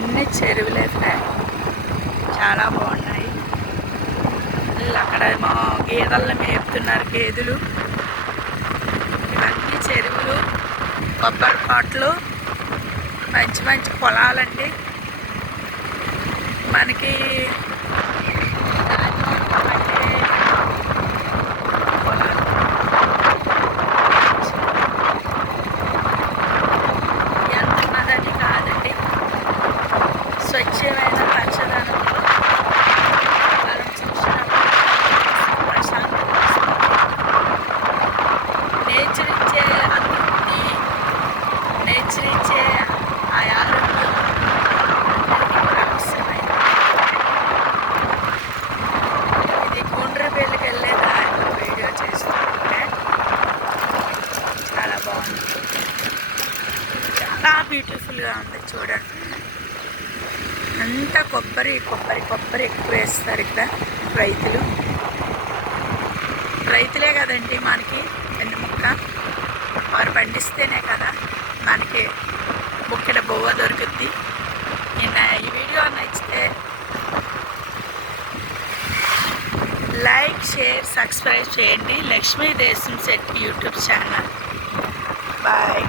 ఇవన్నీ చెరువులే ఫ్రెండ్, చాలా బాగున్నాయి. అక్కడేమో గేదెలను మేపుతున్నారు, గేదెలు. ఇవన్నీ చెరువులు, కొబ్బరి తోటలు, మంచి మంచి పొలాలండి. మనకి ఎంతున్నదని కాదండి, స్వచ్ఛమైన పచ్చదనంలో మనం చూసినప్పుడు ప్రశాంతత వస్తుంది. నేచర్ ఇచ్చే అభివృద్ధి, నేచర్ ఇచ్చే ఆ ఆరోగ్యం అందరికీ కూడా అవసరమైనది. ఇది గుండ్రపల్లికి వెళ్ళే దారిలో వీడియో చేస్తుంటే చాలా బాగుంది, చాలా బ్యూటిఫుల్గా ఉంది. చూడండి, అంతా కొబ్బరి కొబ్బరి కొబ్బరి ఎక్కువ వేస్తారు ఇక్కడ రైతులు. రైతులే కదండి మనకి వెన్నెముక్క. వారు పండిస్తేనే కదా మనకి బుక్కెడ బొవ్వ దొరుకుద్ది. ఈ వీడియో నచ్చితే లైక్, షేర్, సబ్స్క్రైబ్ చేయండి. లక్ష్మీ దేశం శెట్టి యూట్యూబ్ ఛానల్. బాయ్.